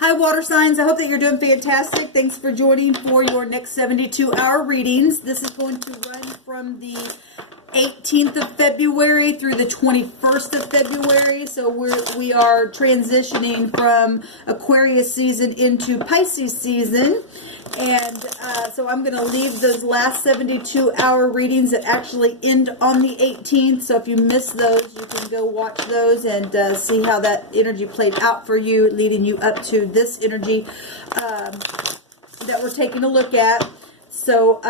Hi, water signs. I hope that you're doing fantastic. Thanks for joining for your next 72-hour readings. This is going to run from the 18th of February through the 21st of February. So we are transitioning from Aquarius season into Pisces season. And so I'm going to leave those last 72-hour readings that actually end on the 18th. So if you miss those, you can go watch those and see how that energy played out for you, leading you up to this energy that we're taking a look at. So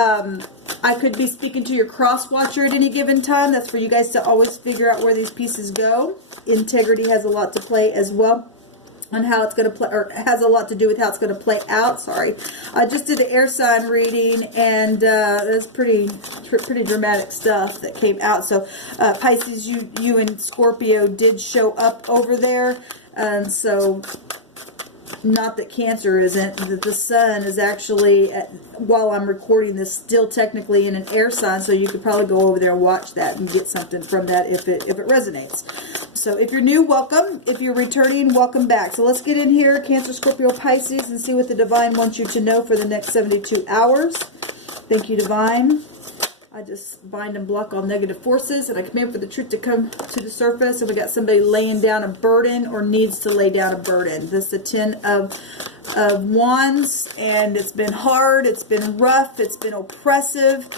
I could be speaking to your cross watcher at any given time. That's for you guys to always figure out where these pieces go. Integrity has a lot to play as well on how it's going to play, or has a lot to do with how it's going to play out. Sorry, I just did an air sign reading, and that's pretty dramatic stuff that came out. So Pisces, you and Scorpio did show up over there, and so not that Cancer isn't, that the sun is actually, while I'm recording this, still technically in an air sign, so you could probably go over there and watch that and get something from that if it resonates. So if you're new, welcome. If you're returning, welcome back. So let's get in here, Cancer, Scorpio, Pisces, and see what the Divine wants you to know for the next 72 hours. Thank you, Divine. I just bind and block all negative forces, and I command for the truth to come to the surface. And we got somebody laying down a burden or needs to lay down a burden. This is the 10 of Wands, and it's been hard, it's been rough, it's been oppressive.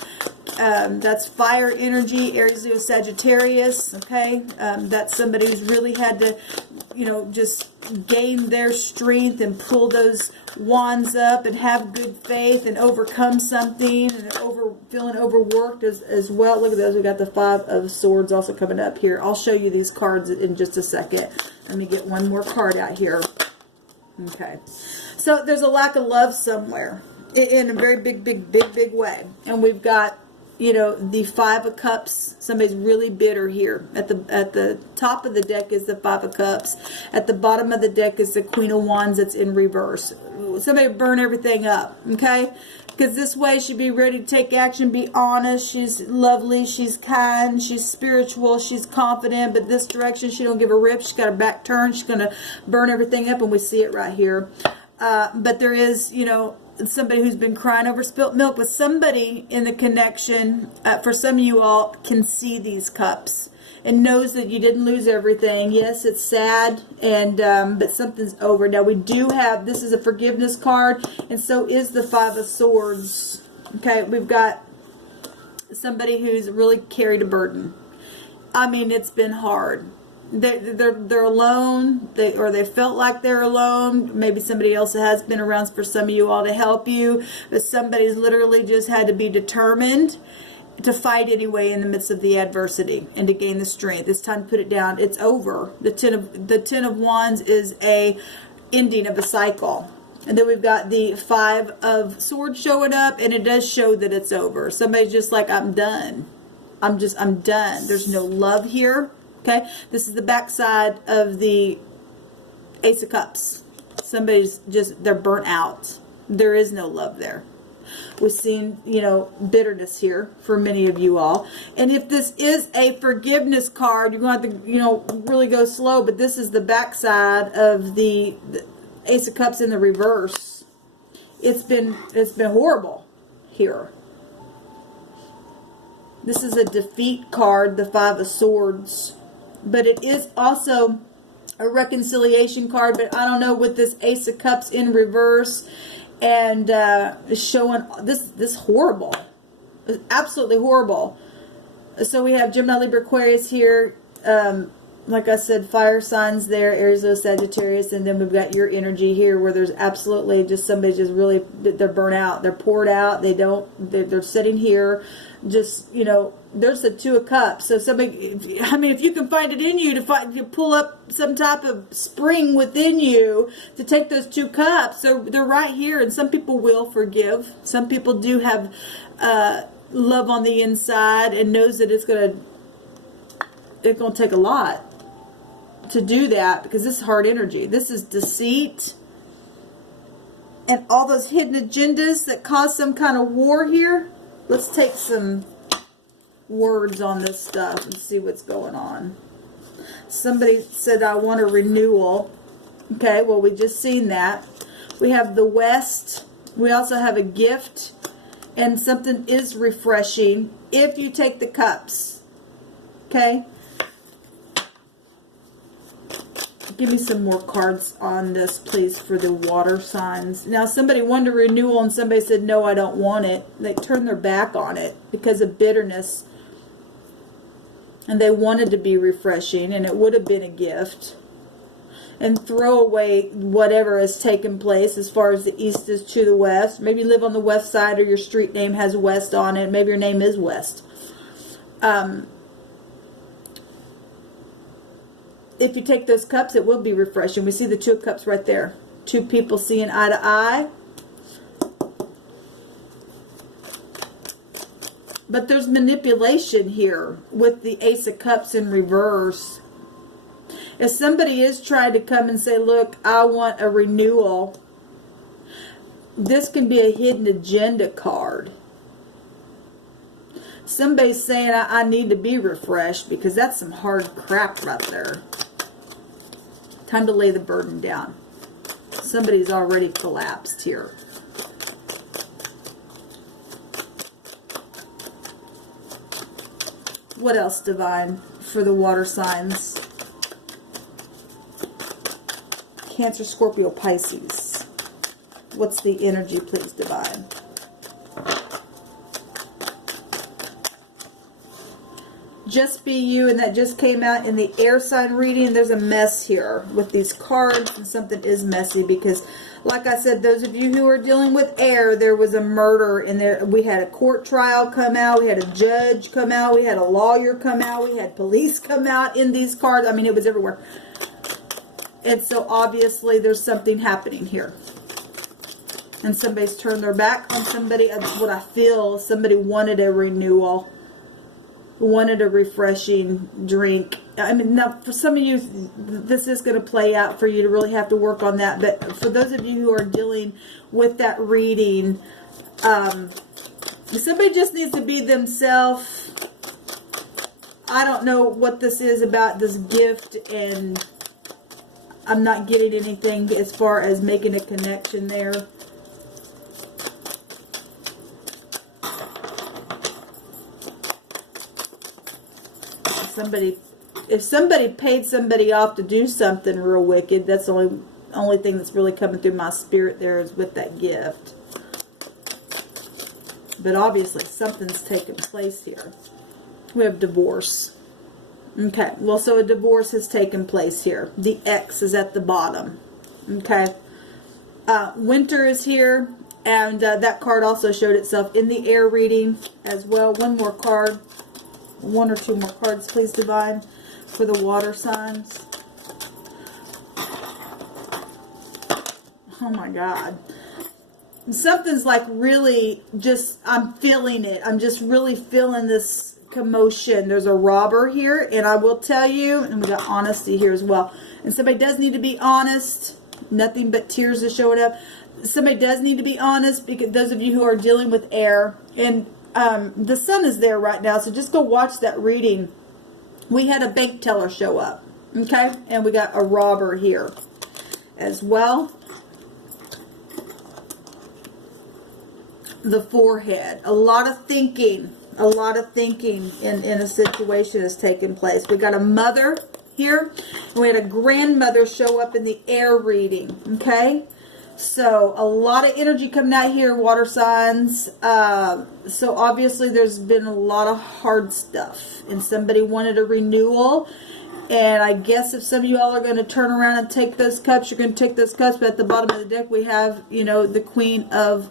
That's fire energy, Aries, Leo, Sagittarius. Okay, that's somebody who's really had to, just gain their strength and pull those wands up and have good faith and overcome something, and feeling overworked as well. Look at those. We got the 5 of Swords also coming up here. I'll show you these cards in just a second. Let me get one more card out here. Okay, so there's a lack of love somewhere in a very big way, and we've got the 5 of Cups. Somebody's really bitter here. At the top of the deck is the 5 of Cups. At the bottom of the deck is the Queen of Wands that's in reverse. Somebody burn everything up, okay? Because this way she'd be ready to take action, be honest. She's lovely, she's kind, she's spiritual, she's confident. But this direction, she don't give a rip. She's got her back turned. She's going to burn everything up, and we see it right here. But there is, somebody who's been crying over spilt milk, with somebody in the connection, for some of you all, can see these cups and knows that you didn't lose everything. Yes, it's sad, and but something's over. Now we do have, this is a forgiveness card, and so is the 5 of Swords. Okay, we've got somebody who's really carried a burden. I mean, it's been hard. They're alone, or they felt like they're alone. Maybe somebody else has been around for some of you all to help you, but somebody's literally just had to be determined to fight anyway in the midst of the adversity and to gain the strength. It's time to put it down. It's over. The 10 of Wands is a ending of a cycle. And then we've got the 5 of Swords showing up, and it does show that it's over. Somebody's just like, I'm done. I'm done. There's no love here. Okay, this is the backside of the Ace of Cups. Somebody's just, they're burnt out. There is no love there. We're seeing, bitterness here for many of you all. And if this is a forgiveness card, you're going to have to, really go slow. But this is the backside of the Ace of Cups in the reverse. It's been horrible here. This is a defeat card, the 5 of Swords. But it is also a reconciliation card. But I don't know, with this Ace of Cups in reverse and showing this horrible. It's absolutely horrible. So we have Gemini, Libra, Aquarius here. Like I said, fire signs there, Aries, Leo, Sagittarius. And then we've got your energy here, where there's absolutely just somebody just really, they're burnt out. They're poured out. They're sitting here. Just, there's the 2 of Cups. So somebody, if you can find it in you to pull up some type of spring within you to take those 2 cups. So they're right here, and some people will forgive. Some people do have love on the inside and knows that it's going to take a lot to do that, because this is hard energy. This is deceit and all those hidden agendas that cause some kind of war here. Let's take some words on this stuff and see what's going on. Somebody said, I want a renewal. Okay, well, we just seen that. We have the West. We also have a gift, and something is refreshing if you take the cups. Okay? Give me some more cards on this, please, for the water signs. Now, somebody wanted a renewal, and somebody said, no, I don't want it. They turned their back on it because of bitterness. And they wanted to be refreshing, and it would have been a gift. And throw away whatever has taken place as far as the east is to the west. Maybe you live on the west side, or your street name has West on it. Maybe your name is West. If you take those cups, it will be refreshing. We see the Two of Cups right there. Two people seeing eye to eye. But there's manipulation here with the Ace of Cups in reverse. If somebody is trying to come and say, look, I want a renewal, this can be a hidden agenda card. Somebody's saying, I need to be refreshed, because that's some hard crap right there. Time to lay the burden down. Somebody's already collapsed here. What else, Divine, for the water signs? Cancer, Scorpio, Pisces. What's the energy, please, Divine? Just be you, and that just came out in the air sign reading. There's a mess here with these cards, and something is messy because, like I said, those of you who are dealing with air, there was a murder in there. We had a court trial come out. We had a judge come out. We had a lawyer come out. We had police come out in these cards. I mean, it was everywhere. And so obviously there's something happening here. And somebody's turned their back on somebody. That's what I feel. Somebody wanted a renewal. Wanted a refreshing drink. I mean, now for some of you, this is going to play out for you to really have to work on that. But for those of you who are dealing with that reading, somebody just needs to be themselves. I don't know what this is about this gift, and I'm not getting anything as far as making a connection there. If somebody paid somebody off to do something real wicked, that's the only thing that's really coming through my spirit there is with that gift. But obviously something's taken place here. We have divorce. Okay, well, so a divorce has taken place here. The X is at the bottom. Okay. Winter is here, and that card also showed itself in the air reading as well. One more card. One or two more cards, please, Divine, for the water signs. Oh my God. Something's like really just, I'm feeling it. I'm just really feeling this commotion. There's a robber here, and I will tell you, and we got honesty here as well. And somebody does need to be honest. Nothing but tears is showing up. Somebody does need to be honest, because those of you who are dealing with air, and the sun is there right now, so just go watch that reading. We had a bank teller show up, okay? And we got a robber here as well. The forehead. A lot of thinking in a situation has taken place. We got a mother here, and we had a grandmother show up in the air reading, okay? So a lot of energy coming out here, water signs. So obviously there's been a lot of hard stuff, and somebody wanted a renewal. And I guess if some of you all are going to turn around and take those cups, you're going to take those cups. But at the bottom of the deck, we have, you know, the Queen of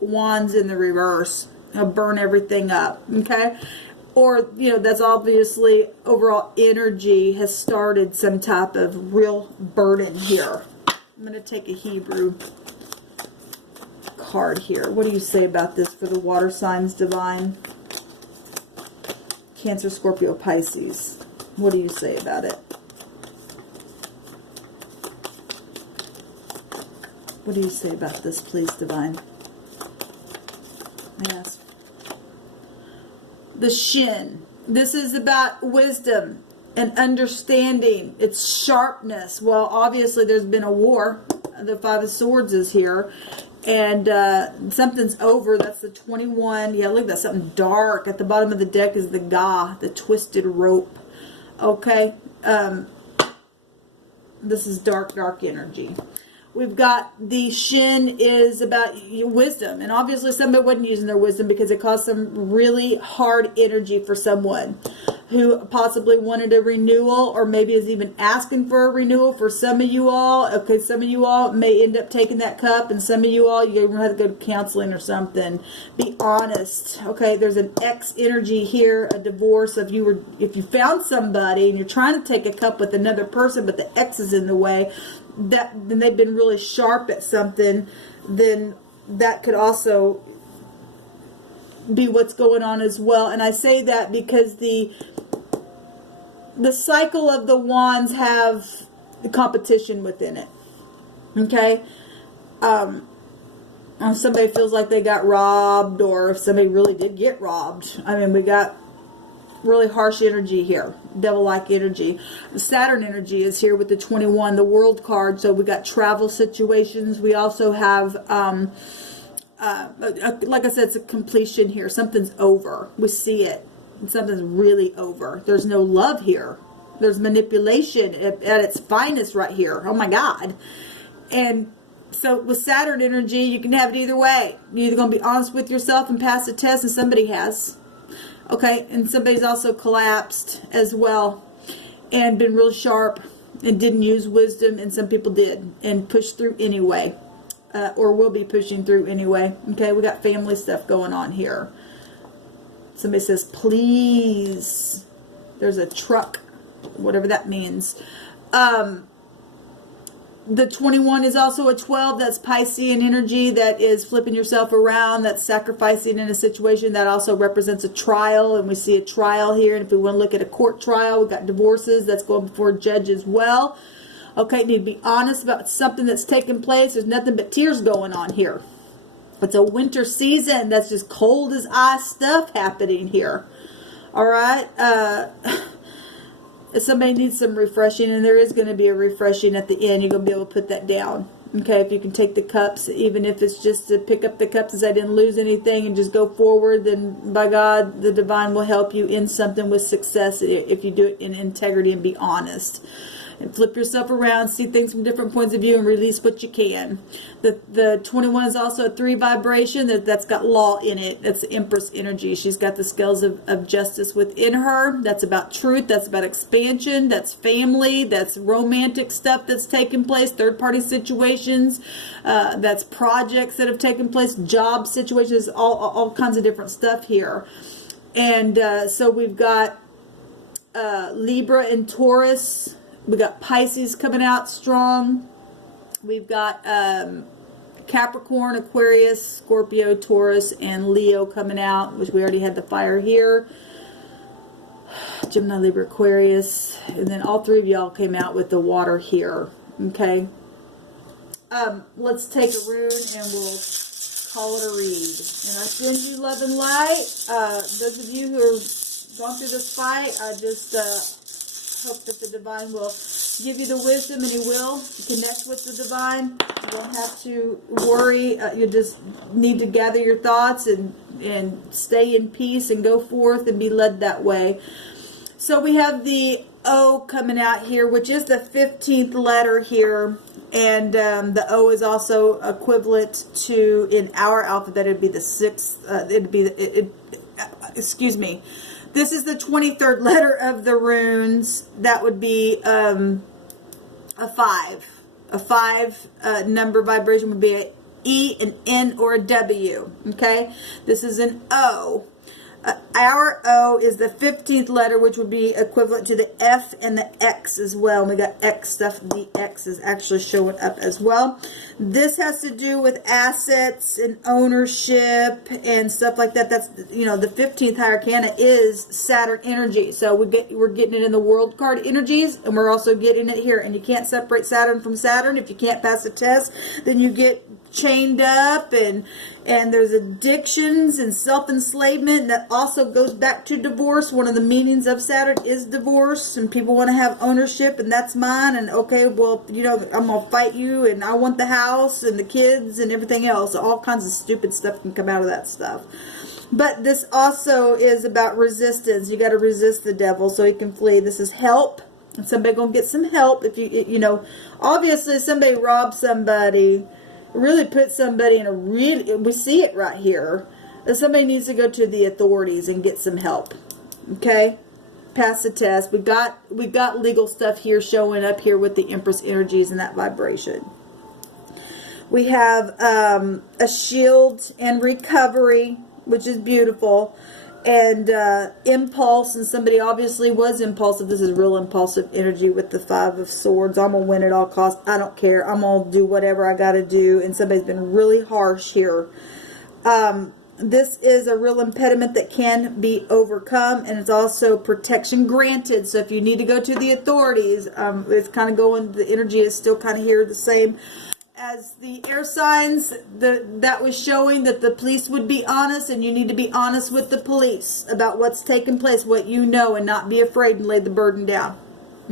Wands in the reverse. Burn everything up, okay? Or, you know, that's obviously overall energy has started some type of real burden here. I'm going to take a Hebrew card here. What do you say about this for the water signs, Divine? Cancer, Scorpio, Pisces. What do you say about it? What do you say about this, please, Divine? Yes. The Shin. This is about wisdom. and understanding. It's sharpness. Well, obviously there's been a war. The Five of Swords is here. And something's over. That's the 21. Yeah, look at that. Something dark. At the bottom of the deck is the Ga, the twisted rope. Okay. This is dark energy. We've got the Shin is about wisdom. And obviously somebody wasn't using their wisdom because it caused some really hard energy for someone who possibly wanted a renewal, or maybe is even asking for a renewal for some of you all. Okay, some of you all may end up taking that cup, and some of you all, you're going to have to go to counseling or something. Be honest. Okay, there's an X energy here, a divorce. If you found somebody and you're trying to take a cup with another person, but the X is in the way, then they've been really sharp at something, then that could also be what's going on as well. And I say that because the cycle of the wands have the competition within it. Okay? If somebody feels like they got robbed, or if somebody really did get robbed. I mean, we got really harsh energy here. Devil-like energy. The Saturn energy is here with the 21, the World card. So we got travel situations. We also have, like I said, it's a completion here. Something's over. We see it. Something's really over. There's no love here. There's manipulation at its finest right here. Oh my God. And so with Saturn energy, you can have it either way. You're either going to be honest with yourself and pass the test, and somebody has. Okay, and somebody's also collapsed as well and been real sharp and didn't use wisdom, and some people did and pushed through anyway, or will be pushing through anyway. Okay, we got family stuff going on here. Somebody says, please. There's a truck, whatever that means. The 21 is also a 12. That's Piscean energy. That is flipping yourself around. That's sacrificing in a situation. That also represents a trial. And we see a trial here. And if we want to look at a court trial, we've got divorces. That's going before a judge as well. Okay, need to be honest about something that's taking place. There's nothing but tears going on here. It's a winter season. That's just cold as ice stuff happening here. All right. If somebody needs some refreshing, and there is going to be a refreshing at the end, you're going to be able to put that down. Okay, if you can take the cups, even if it's just to pick up the cups as I didn't lose anything and just go forward, then by God, the divine will help you in something with success if you do it in integrity and be honest. And flip yourself around, see things from different points of view, and release what you can. The 21 is also a 3 vibration that's got law in it. That's the Empress energy. She's got the scales of justice within her. That's about truth. That's about expansion. That's family. That's romantic stuff that's taking place. Third-party situations. That's projects that have taken place. Job situations. All kinds of different stuff here. And so we've got Libra and Taurus. We got Pisces coming out strong. We've got Capricorn, Aquarius, Scorpio, Taurus, and Leo coming out, which we already had the fire here. Gemini, Libra, Aquarius. And then all three of y'all came out with the water here. Okay. Let's take a rune and we'll call it a read. And I send you love and light. Those of you who have gone through this fight, I just hope that the divine will give you the wisdom, and he will connect with the divine. You don't have to worry. You just need to gather your thoughts and stay in peace and go forth and be led that way. So we have the O coming out here, which is the 15th letter here, and the O is also equivalent to, in our alphabet, it'd be the 6th. It'd be excuse me. This is the 23rd letter of the runes. That would be a 5. A 5 number vibration would be an E, an N, or a W. Okay? This is an O. Our O is the 15th letter, which would be equivalent to the F and the X as well. And we got X stuff. The X is actually showing up as well. This has to do with assets and ownership and stuff like that. That's, you know, the 15th high arcana is Saturn energy. So we're getting it in the world card energies, and we're also getting it here. And you can't separate Saturn from Saturn. If you can't pass the test, then you get chained up, and there's addictions and self-enslavement. That also goes back to divorce. One of the meanings of Saturn is divorce, and people want to have ownership, and that's mine, and okay, well, you know, I'm gonna fight you, and I want the house and the kids and everything else. All kinds of stupid stuff can come out of that stuff. But this also is about resistance. You got to resist the devil so he can flee. This is help. And somebody gonna get some help. If you know, obviously somebody robbed somebody, really put somebody in a we see it right here. Somebody needs to go to the authorities and get some help. Okay, pass the test. We got legal stuff here showing up here with the Empress energies and that vibration. We have a shield and recovery, which is beautiful. And impulse, and somebody obviously was impulsive. This is real impulsive energy with the Five of Swords. I'm going to win at all costs. I don't care. I'm going to do whatever I got to do. And somebody's been really harsh here. This is a real impediment that can be overcome, and it's also protection granted. So if you need to go to the authorities, it's kind of going, the energy is still kind of here the same as the air signs. That was showing that the police would be honest, and you need to be honest with the police about what's taking place, what you know, and not be afraid and lay the burden down.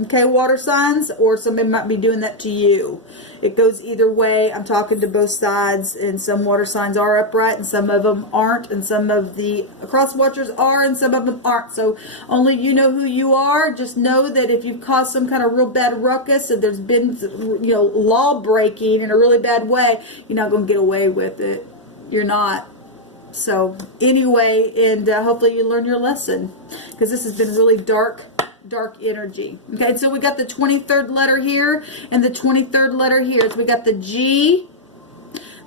Okay, water signs, or somebody might be doing that to you. It goes either way. I'm talking to both sides, and some water signs are upright, and some of them aren't, and some of the cross watchers are, and some of them aren't. So only you know who you are. Just know that if you've caused some kind of real bad ruckus, and there's been, you know, law breaking in a really bad way, you're not going to get away with it. You're not. So anyway, and hopefully you learn your lesson, because this has been really dark energy. Okay, so we got the 23rd letter here and the 23rd letter here. So we got the G.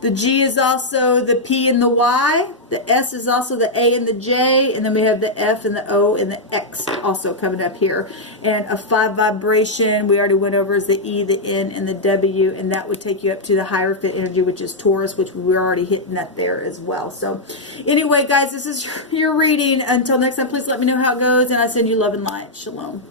The G is also the P and the Y. The S is also the A and the J. And then we have the F and the O and the X also coming up here. And a 5 vibration, we already went over, is the E, the N, and the W. And that would take you up to the Hierophant energy, which is Taurus, which we're already hitting that there as well. So anyway, guys, this is your reading. Until next time, please let me know how it goes. And I send you love and light. Shalom.